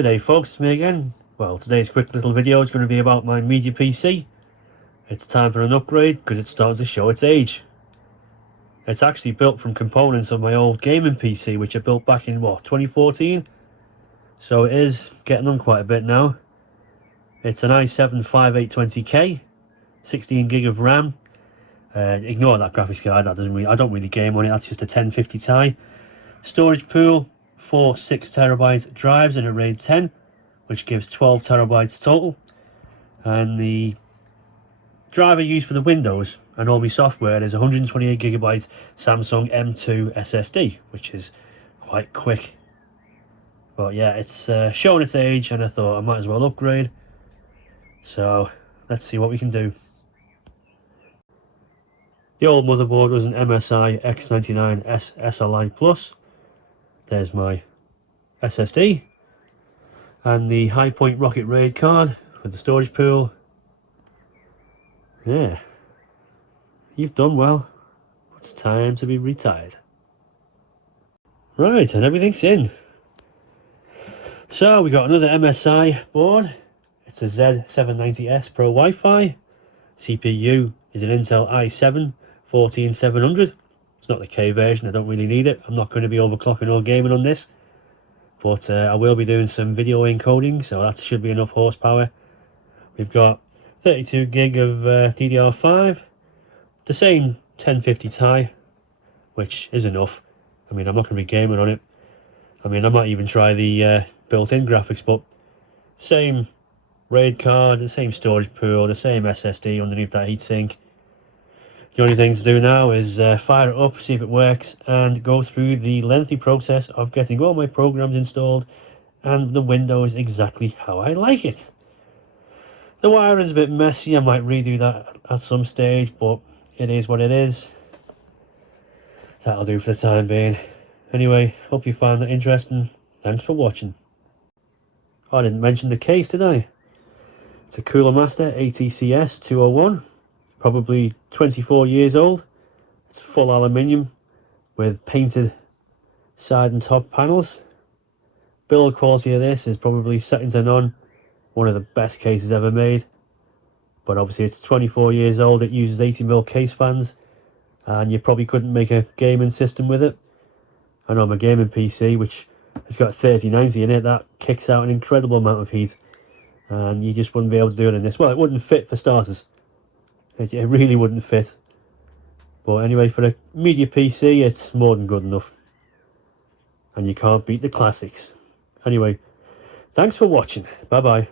G'day folks, it's me again. Well, today's quick little video is going to be about my media PC. It's time for an upgrade because it's starting to show its age. It's actually built from components of my old gaming PC, which I built back in, 2014? So it is getting on quite a bit now. It's an i7 5820K, 16 gig of RAM. Ignore that graphics card, I don't really game on it, that's just a 1050 Ti. Storage pool, 4 6TB drives in a RAID 10, which gives 12 terabytes total. And the driver used for the Windows and all my software is 128GB Samsung M2 SSD, which is quite quick. But yeah, it's showing its age, and I thought I might as well upgrade. So let's see what we can do. The old motherboard was an MSI X99S SLI Plus. There's my SSD. And the Hi-Point Rocket RAID card with the storage pool. Yeah, you've done well. It's time to be retired. Right, and everything's in. So we got another MSI board. It's a Z790S Pro Wi-Fi. CPU is an Intel i7 14700. It's not the K version, I don't really need it. I'm not going to be overclocking or gaming on this. But I will be doing some video encoding, so that should be enough horsepower. We've got 32 gig of DDR5, the same 1050 Ti, which is enough. I mean, I'm not going to be gaming on it. I mean, I might even try the built-in graphics, but same RAID card, the same storage pool, the same SSD underneath that heatsink. The only thing to do now is fire it up, see if it works, and go through the lengthy process of getting all my programs installed and the Windows exactly how I like it. The wiring's a bit messy, I might redo that at some stage, but it is what it is. That'll do for the time being. Anyway, hope you found that interesting. Thanks for watching. Oh, I didn't mention the case, did I? It's a Cooler Master ATCS 201. Probably 24 years old. It's full aluminium with painted side and top panels. Build quality of this is probably second to none. One of the best cases ever made. But obviously it's 24 years old. It uses 80mm case fans, and you probably couldn't make a gaming system with it. I know my gaming PC, which has got 3090 in it, that kicks out an incredible amount of heat, and you just wouldn't be able to do it in this. Well, it wouldn't fit for starters. It really wouldn't fit. But anyway, for a media PC, it's more than good enough. And you can't beat the classics. Anyway, thanks for watching. Bye bye.